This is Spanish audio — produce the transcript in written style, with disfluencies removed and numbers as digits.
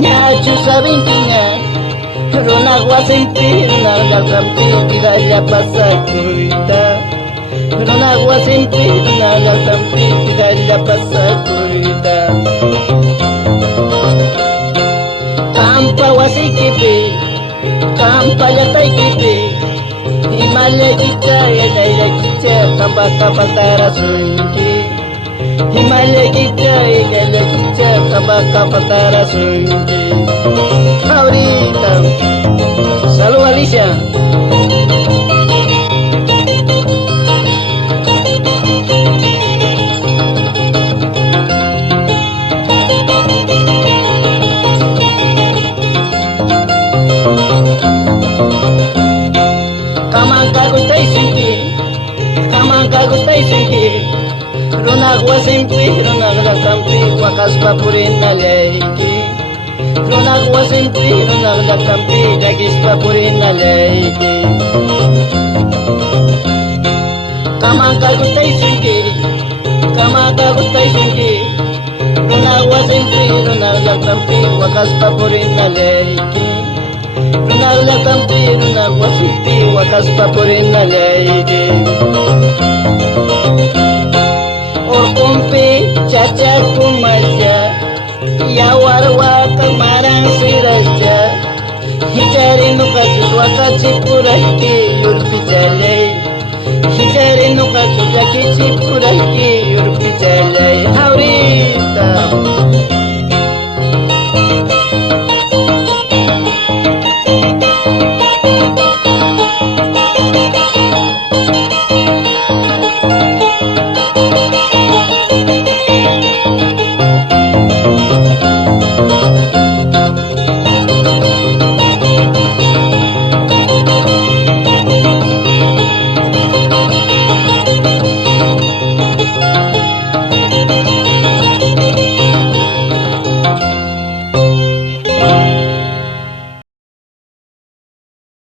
Nyachu sabinkinya Runaq wasimpi runaq llaqtampi pidalla pasakuyta Runaq wasimpi runaq llaqtampi pidalla pasakuyta Kampa wasiykipi kampa llaqtaykipi Imallaykita yayaykicha qampaqa faltarasunki Himalayakita yayaykicha qampaqa faltarasunki Ahorita Salud Alicia Kamangka gustaysinki Runaq wasimpi runaq llaqtampi waqaspa purinalayki Runaq wasimpi runaq llaqtampi llaquispa purinalayki Kamangka gustaysinki Runaq wasimpi runaq llaqtampi waqaspa purinalayki Runaq llaqtampi runaq wasimpi waqaspa purinalayki